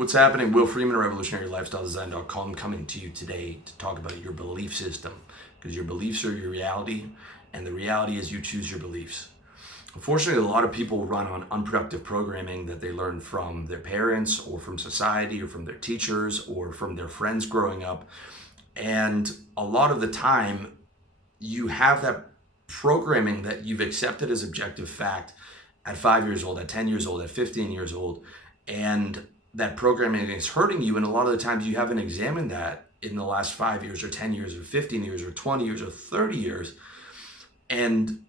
What's happening? Will Freeman, RevolutionaryLifestyleDesign.com, coming to you today to talk about your belief system, because your beliefs are your reality, and the reality is you choose your beliefs. Unfortunately, a lot of people run on unproductive programming that they learn from their parents or from society or from their teachers or from their friends growing up. And a lot of the time, you have that programming that you've accepted as objective fact at 5 years old, at 10 years old, at 15 years old, and that programming is hurting you. And a lot of the times you haven't examined that in the last 5 years or 10 years or 15 years or 20 years or 30 years. And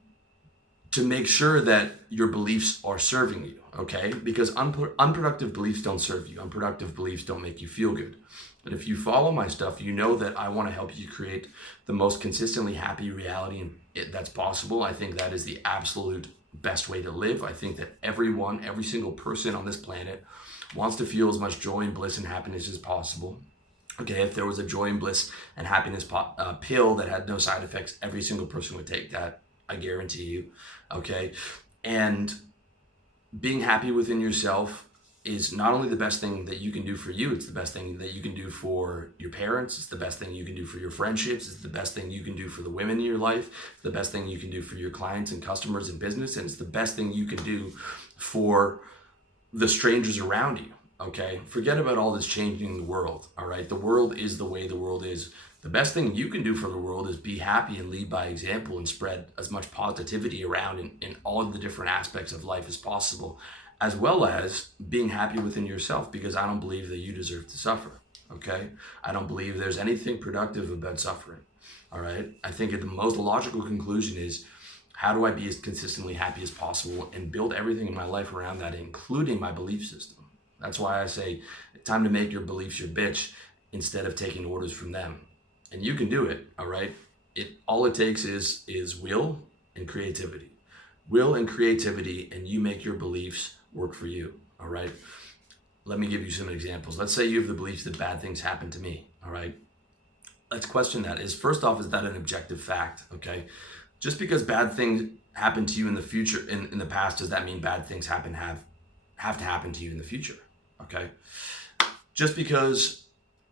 to make sure that your beliefs are serving you, okay? Because unproductive beliefs don't serve you. Unproductive beliefs don't make you feel good. But if you follow my stuff, you know that I want to help you create the most consistently happy reality that's possible. I think that is the absolute best way to live. I think that every single person on this planet wants to feel as much joy and bliss and happiness as possible. Okay, if there was a joy and bliss and happiness pill that had no side effects, every single person would take that. I guarantee you. Okay, and being happy within yourself is not only the best thing that you can do for you, it's the best thing that you can do for your parents, it's the best thing you can do for your friendships, it's the best thing you can do for the women in your life, it's the best thing you can do for your clients and customers and business, and it's the best thing you can do for the strangers around you. Okay, forget about all this changing the world. All right, the world is the way the world is. The best thing you can do for the world is be happy and lead by example and spread as much positivity around in all of the different aspects of life as possible, as well as being happy within yourself, because I don't believe that you deserve to suffer. Okay, I don't believe there's anything productive about suffering. All right, I think the most logical conclusion is, how do I be as consistently happy as possible and build everything in my life around that, including my belief system? That's why I say, time to make your beliefs your bitch instead of taking orders from them. And you can do it, all right? All it takes is will and creativity. Will and creativity, and you make your beliefs work for you, all right? Let me give you some examples. Let's say you have the belief that bad things happen to me, all right? Let's question that. First off, is that an objective fact, okay? Just because bad things happen to you in the future, in the past, does that mean bad things have to happen to you in the future? Okay. Just because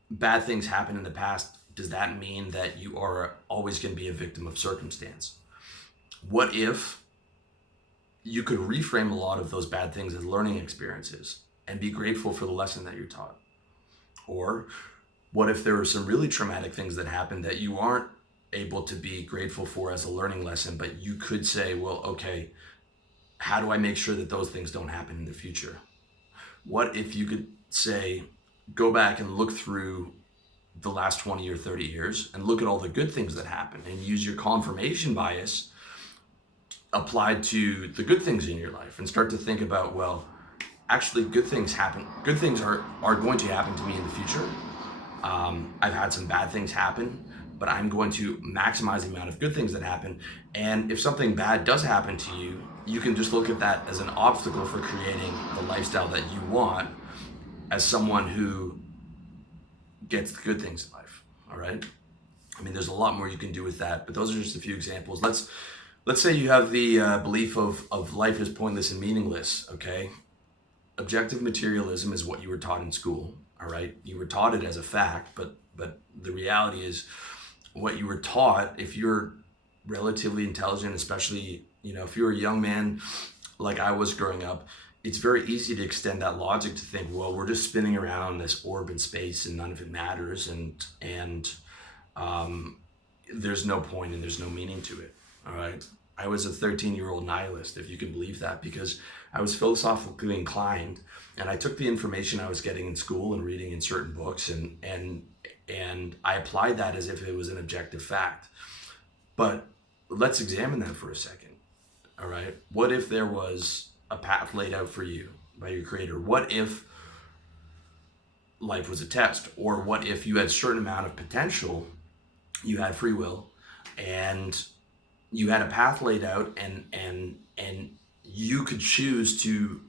bad things happen in the past, does that mean that you are always going to be a victim of circumstance? What if you could reframe a lot of those bad things as learning experiences and be grateful for the lesson that you're taught? Or what if there are some really traumatic things that happen that you aren't able to be grateful for as a learning lesson, but you could say, well, okay, how do I make sure that those things don't happen in the future? What if you could say, go back and look through the last 20 or 30 years and look at all the good things that happen and use your confirmation bias applied to the good things in your life and start to think about, well, actually good things happen. Good things are going to happen to me in the future. I've had some bad things happen, but I'm going to maximize the amount of good things that happen. And if something bad does happen to you, you can just look at that as an obstacle for creating the lifestyle that you want as someone who gets the good things in life, all right? I mean, there's a lot more you can do with that, but those are just a few examples. Let's say you have the belief of life is pointless and meaningless, okay? Objective materialism is what you were taught in school, all right? You were taught it as a fact, but the reality is what you were taught, if you're relatively intelligent, especially, if you're a young man like I was growing up, it's very easy to extend that logic to think, well, we're just spinning around this orb in space and none of it matters, and there's no point and there's no meaning to it, all right? I was a 13-year-old nihilist, if you can believe that, because I was philosophically inclined, and I took the information I was getting in school and reading in certain books, and I applied that as if it was an objective fact. But let's examine that for a second, all right? What if there was a path laid out for you by your creator? What if life was a test? Or what if you had a certain amount of potential, you had free will, and you had a path laid out, and you could choose to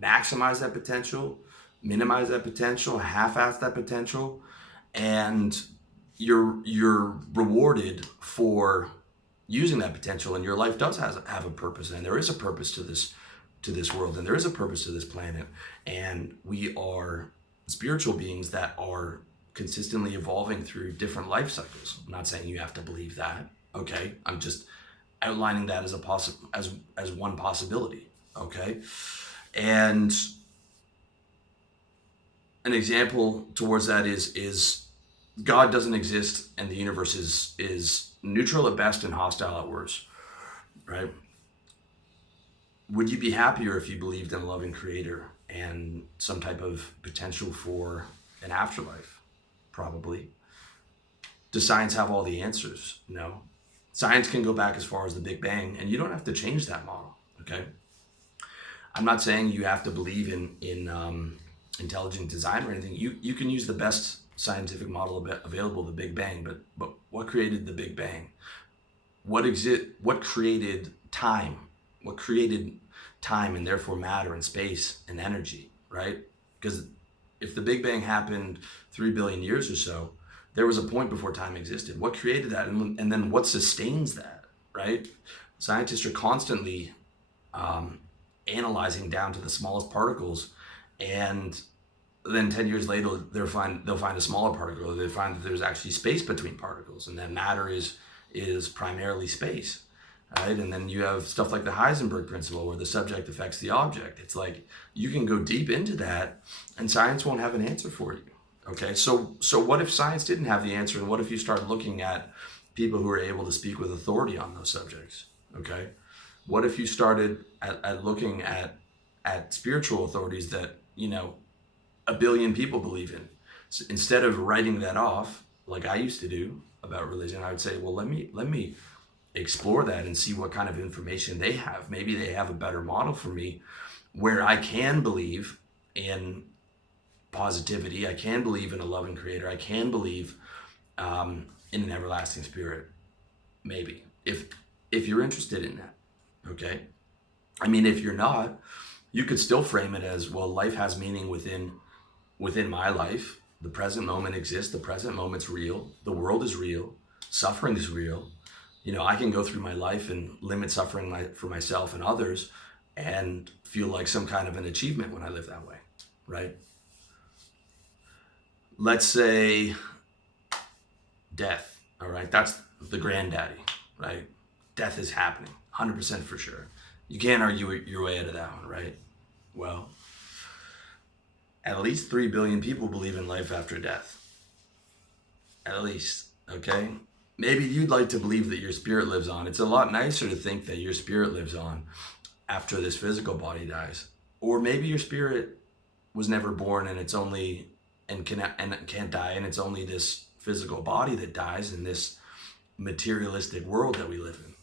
maximize that potential, minimize that potential, half-ass that potential, and you're rewarded for using that potential, and your life does have a purpose, and there is a purpose to this world, and there is a purpose to this planet, and we are spiritual beings that are consistently evolving through different life cycles. I'm not saying you have to believe that. Okay, I'm just outlining that as as one possibility. Okay, and an example towards that is God doesn't exist and the universe is neutral at best and hostile at worst, right? Would you be happier if you believed in a loving creator and some type of potential for an afterlife? Probably. Does science have all the answers? No. Science can go back as far as the Big Bang, and you don't have to change that model, okay? I'm not saying you have to believe in intelligent design or anything. You can use the best scientific model available, the Big Bang, but what created the Big Bang? What created time? What created time and therefore matter and space and energy, right? Because if the Big Bang happened 3 billion years or so, there was a point before time existed. What created that? And then what sustains that, right? Scientists are constantly analyzing down to the smallest particles, and then 10 years later they'll find a smaller particle, or they find that there's actually space between particles, and that matter is primarily space, right? And then you have stuff like the Heisenberg principle, where the subject affects the object. It's like you can go deep into that and science won't have an answer for you. Okay, so what if science didn't have the answer, and what if you start looking at people who are able to speak with authority on those subjects? Okay, what if you started at looking at spiritual authorities that, you know, a billion people believe in? So instead of writing that off like I used to do about religion, I would say, well, let me explore that and see what kind of information they have. Maybe they have a better model for me where I can believe in positivity, I can believe in a loving creator, I can believe in an everlasting spirit. Maybe if you're interested in that. Okay, I mean, if you're not, you could still frame it as, well, life has meaning within my life. The present moment exists. The present moment's real. The world is real. Suffering is real. You know, I can go through my life and limit suffering for myself and others and feel like some kind of an achievement when I live that way, right? Let's say death, all right? That's the granddaddy, right? Death is happening, 100% for sure. You can't argue your way out of that one, right? Well, at least 3 billion people believe in life after death. At least, okay? Maybe you'd like to believe that your spirit lives on. It's a lot nicer to think that your spirit lives on after this physical body dies. Or maybe your spirit was never born and can't die, and it's only this physical body that dies in this materialistic world that we live in.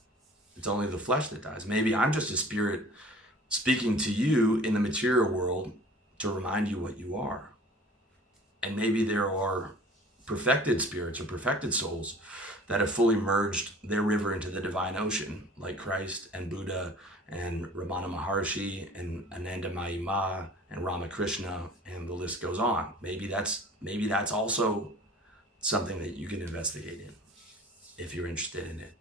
It's only the flesh that dies. Maybe I'm just a spirit speaking to you in the material world to remind you what you are. And maybe there are perfected spirits or perfected souls that have fully merged their river into the divine ocean, like Christ and Buddha and Ramana Maharshi and Anandamayi Ma and Ramakrishna, and the list goes on. Maybe that's also something that you can investigate in if you're interested in it.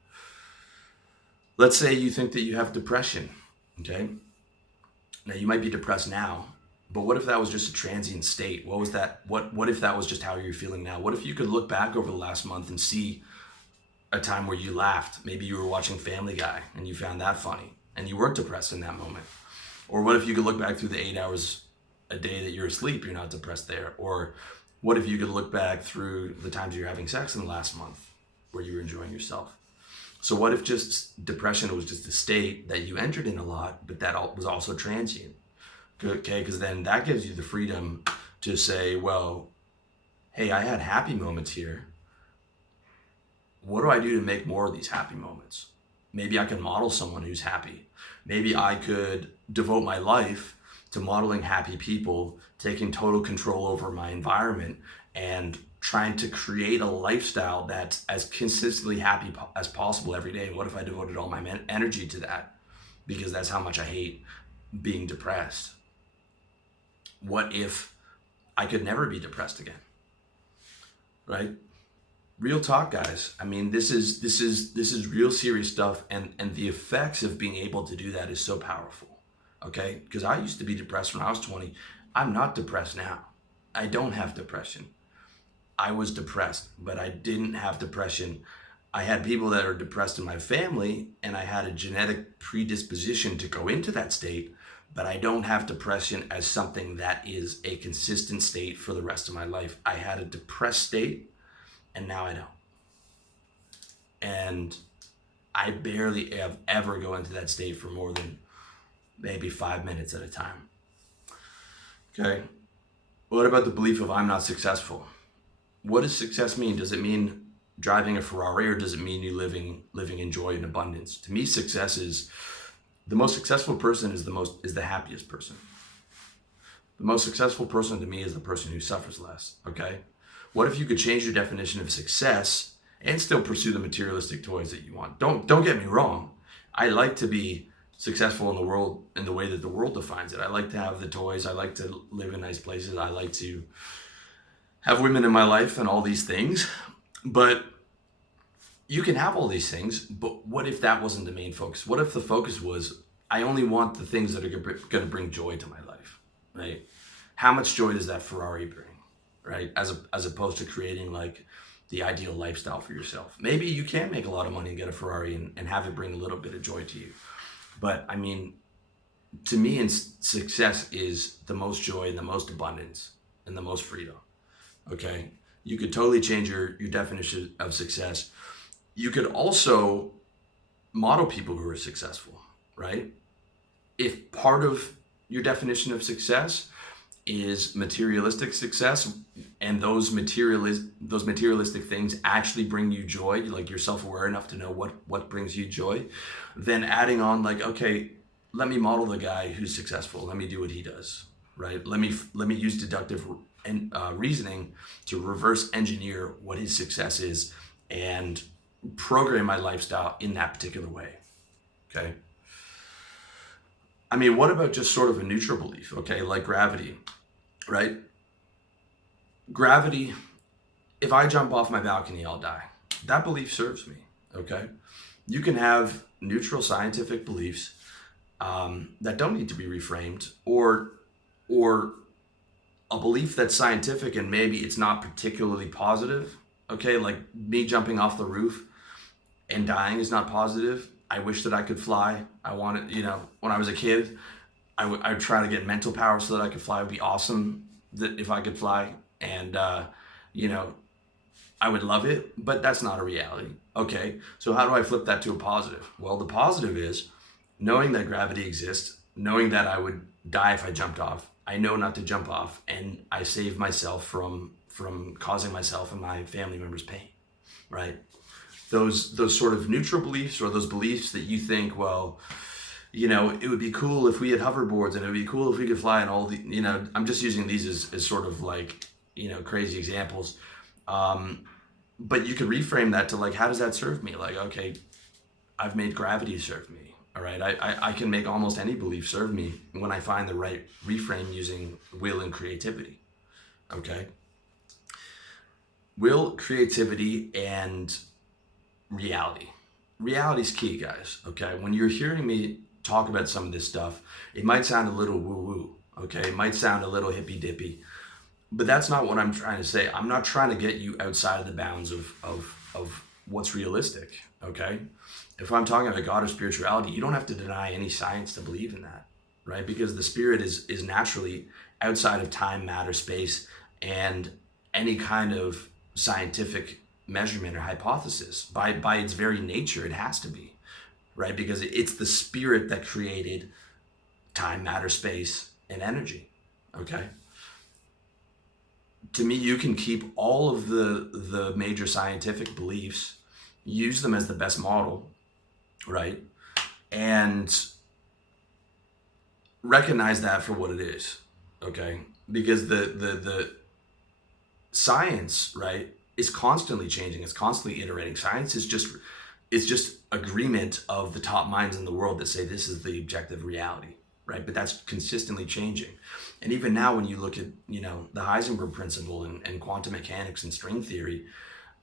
Let's say you think that you have depression, okay? Now, you might be depressed now, but what if that was just a transient state? What was that? What if that was just how you're feeling now? What if you could look back over the last month and see a time where you laughed? Maybe you were watching Family Guy and you found that funny and you weren't depressed in that moment. Or what if you could look back through the 8 hours a day that you're asleep, you're not depressed there? Or what if you could look back through the times you're having sex in the last month where you were enjoying yourself? So what if just depression was just a state that you entered in a lot, but that was also transient? Okay, because then that gives you the freedom to say, well, hey, I had happy moments here. What do I do to make more of these happy moments? Maybe I can model someone who's happy. Maybe I could devote my life to modeling happy people, taking total control over my environment, and trying to create a lifestyle that's as consistently happy as possible every day. What if I devoted all my energy to that? Because that's how much I hate being depressed. What if I could never be depressed again? Right? Real talk, guys. I mean, this is real serious stuff, and the effects of being able to do that is so powerful. Okay? Because I used to be depressed when I was 20. I'm not depressed now. I don't have depression. I was depressed, but I didn't have depression. I had people that are depressed in my family, and I had a genetic predisposition to go into that state, but I don't have depression as something that is a consistent state for the rest of my life. I had a depressed state, and now I don't. And I barely ever go into that state for more than maybe 5 minutes at a time. Okay. What about the belief of I'm not successful? What does success mean? Does it mean driving a Ferrari, or does it mean you living in joy and abundance? To me, success is the most successful person is the happiest person. The most successful person to me is the person who suffers less. Okay. What if you could change your definition of success and still pursue the materialistic toys that you want? Don't get me wrong. I like to be successful in the world in the way that the world defines it. I like to have the toys. I like to live in nice places. I like to have women in my life and all these things. But you can have all these things, but what if that wasn't the main focus? What if the focus was, I only want the things that are going to bring joy to my life, right? How much joy does that Ferrari bring, right? As opposed to creating like the ideal lifestyle for yourself. Maybe you can make a lot of money and get a Ferrari and have it bring a little bit of joy to you. But I mean, to me, success is the most joy and the most abundance and the most freedom. Okay. You could totally change your definition of success. You could also model people who are successful, right? If part of your definition of success is materialistic success, and those materialistic things actually bring you joy, like you're self-aware enough to know what brings you joy, then adding on like, okay, let me model the guy who's successful. Let me do what he does, right? Let me use deductive reasoning to reverse engineer what his success is and program my lifestyle in that particular way. Okay. I mean, what about just sort of a neutral belief? Okay, like gravity, right? Gravity, if I jump off my balcony, I'll die. That belief serves me. Okay. You can have neutral scientific beliefs that don't need to be reframed, or a belief that's scientific and maybe it's not particularly positive. Okay, like me jumping off the roof and dying is not positive. I wish that I could fly. I wanted, when I was a kid, I would try to get mental power so that I could fly. It would be awesome that if I could fly, and I would love it, but that's not a reality. Okay, so how do I flip that to a positive? Well, the positive is knowing that gravity exists, knowing that I would die if I jumped off. I know not to jump off, and I save myself from causing myself and my family members pain, right? Those sort of neutral beliefs, or those beliefs that you think, well, it would be cool if we had hoverboards, and it would be cool if we could fly, and all the, I'm just using these as sort of like, crazy examples. But you could reframe that to like, how does that serve me? Like, okay, I've made gravity serve me. All right. I can make almost any belief serve me when I find the right reframe using will and creativity. Okay. Will, creativity, and reality. Reality's key, guys. Okay. When you're hearing me talk about some of this stuff, it might sound a little woo-woo. Okay. It might sound a little hippy-dippy, but that's not what I'm trying to say. I'm not trying to get you outside of the bounds of what's realistic. Okay. If I'm talking about God or spirituality, you don't have to deny any science to believe in that, right? Because the spirit is naturally outside of time, matter, space, and any kind of scientific measurement or hypothesis. By its very nature, it has to be, right? Because it's the spirit that created time, matter, space, and energy, okay? To me, you can keep all of the major scientific beliefs, use them as the best model, right? And recognize that for what it is, okay? Because the science, right, is constantly changing. It's constantly iterating. Science is just agreement of the top minds in the world that say this is the objective reality, right? But that's consistently changing. And even now, when you look at, the Heisenberg principle and quantum mechanics and string theory,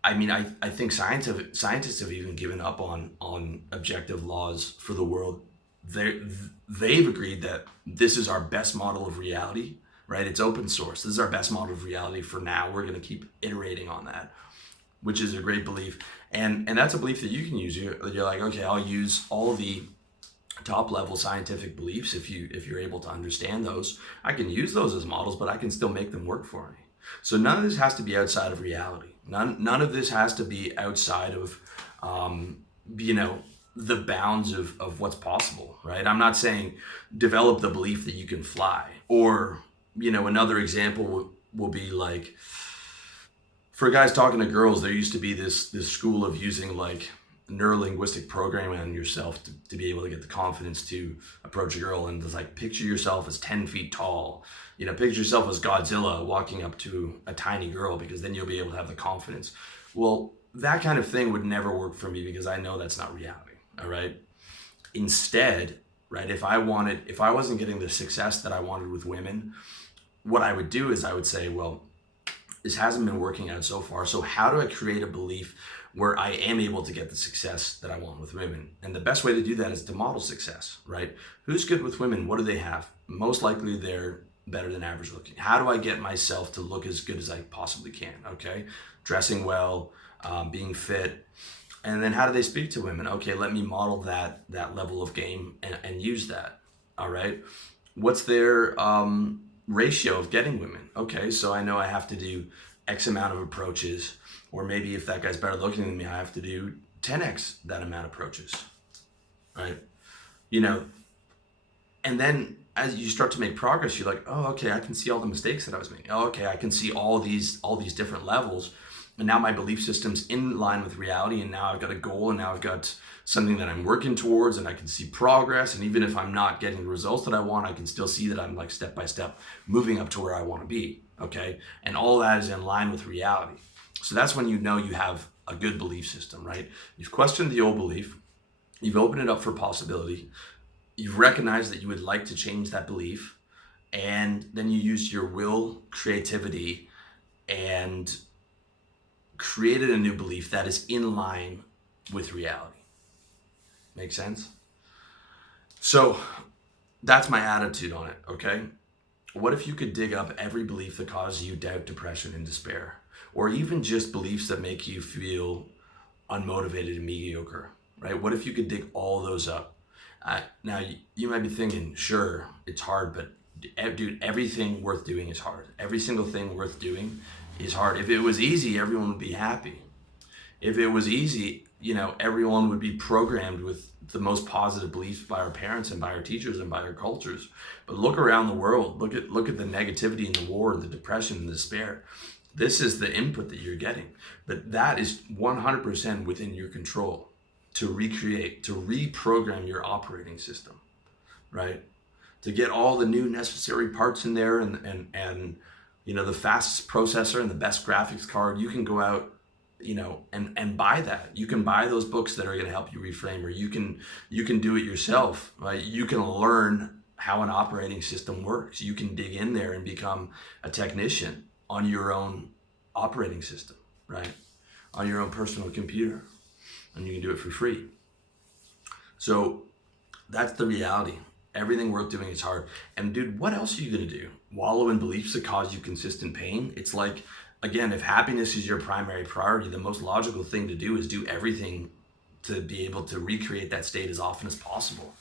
I mean, I think scientists have even given up on objective laws for the world. They've agreed that this is our best model of reality, right? It's open source. This is our best model of reality for now. We're going to keep iterating on that, which is a great belief. And that's a belief that you can use. You're like, okay, I'll use all the top level scientific beliefs. If you're able to understand those, I can use those as models, but I can still make them work for me. So none of this has to be outside of reality. None of this has to be outside of, the bounds of what's possible, right? I'm not saying develop the belief that you can fly, or, another example will be like, for guys talking to girls, there used to be this school of using like neuro-linguistic programming on yourself to be able to get the confidence to approach a girl, and just like picture yourself as 10 feet tall, picture yourself as Godzilla walking up to a tiny girl, because then you'll be able to have the confidence. Well, that kind of thing would never work for me, because I know that's not reality. All right. Instead, right, if I wasn't getting the success that I wanted with women, what I would do is I would say, well, this hasn't been working out so far. So how do I create a belief where I am able to get the success that I want with women? And the best way to do that is to model success, right? Who's good with women? What do they have? Most likely they're better than average looking. How do I get myself to look as good as I possibly can? Okay. Dressing well, being fit. And then how do they speak to women? Okay, let me model that level of game and use that. All right. What's their ratio of getting women? Okay, so I know I have to do X amount of approaches, or maybe if that guy's better looking than me, I have to do 10X that amount of approaches, right? And then as you start to make progress, you're like, oh, okay, I can see all the mistakes that I was making. Oh, okay, I can see all these different levels. And now my belief system's in line with reality, and now I've got a goal, and now I've got something that I'm working towards, and I can see progress. And even if I'm not getting the results that I want, I can still see that I'm like step by step moving up to where I want to be, okay? And all that is in line with reality. So that's when you know you have a good belief system, right? You've questioned the old belief, you've opened it up for possibility, you've recognized that you would like to change that belief, and then you use your will, creativity, and created a new belief that is in line with reality. Make sense? So that's my attitude on it, okay? What if you could dig up every belief that causes you doubt, depression, and despair? Or even just beliefs that make you feel unmotivated and mediocre, right? What if you could dig all those up? Now, you might be thinking, sure, it's hard, but dude, everything worth doing is hard. Every single thing worth doing is hard. If it was easy, everyone would be happy. If it was easy, everyone would be programmed with the most positive beliefs by our parents and by our teachers and by our cultures. But look around the world. Look at the negativity and the war, the depression and the despair. This is the input that you're getting. But that is 100% within your control to recreate, to reprogram your operating system, right? To get all the new necessary parts in there and the fastest processor and the best graphics card. You can go out, and buy that. You can buy those books that are going to help you reframe, or you can do it yourself, right? You can learn how an operating system works. You can dig in there and become a technician on your own operating system, right? On your own personal computer, and you can do it for free. So that's the reality. Everything worth doing is hard. And dude, what else are you going to do? Wallow in beliefs that cause you consistent pain? It's like, again, if happiness is your primary priority, the most logical thing to do is do everything to be able to recreate that state as often as possible.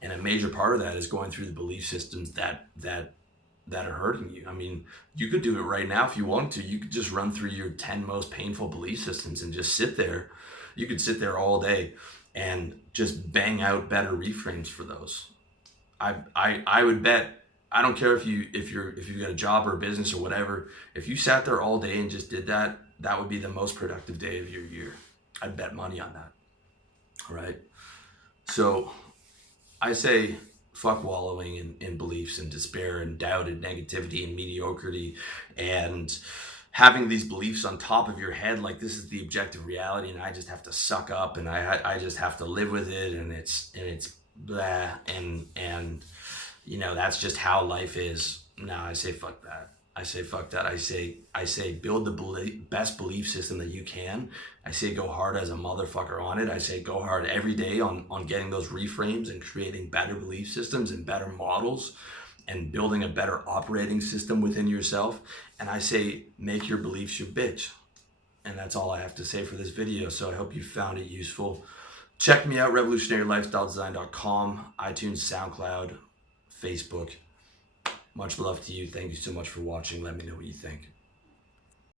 And a major part of that is going through the belief systems that are hurting you. I mean, you could do it right now if you want to. You could just run through your 10 most painful belief systems and just sit there. You could sit there all day and just bang out better reframes for those. I would bet, I don't care if you've got a job or a business or whatever, if you sat there all day and just did that, that would be the most productive day of your year. I'd bet money on that. All right. So I say fuck wallowing in beliefs and despair and doubt and negativity and mediocrity and having these beliefs on top of your head like this is the objective reality and I just have to suck up and I just have to live with it and it's blah and that's just how life is. No, I say fuck that. I say build the best belief system that you can. I say go hard as a motherfucker on it. I say go hard every day on getting those reframes and creating better belief systems and better models and building a better operating system within yourself. And I say, make your beliefs your bitch. And that's all I have to say for this video. So I hope you found it useful. Check me out, revolutionarylifestyledesign.com, iTunes, SoundCloud, Facebook. Much love to you. Thank you so much for watching. Let me know what you think.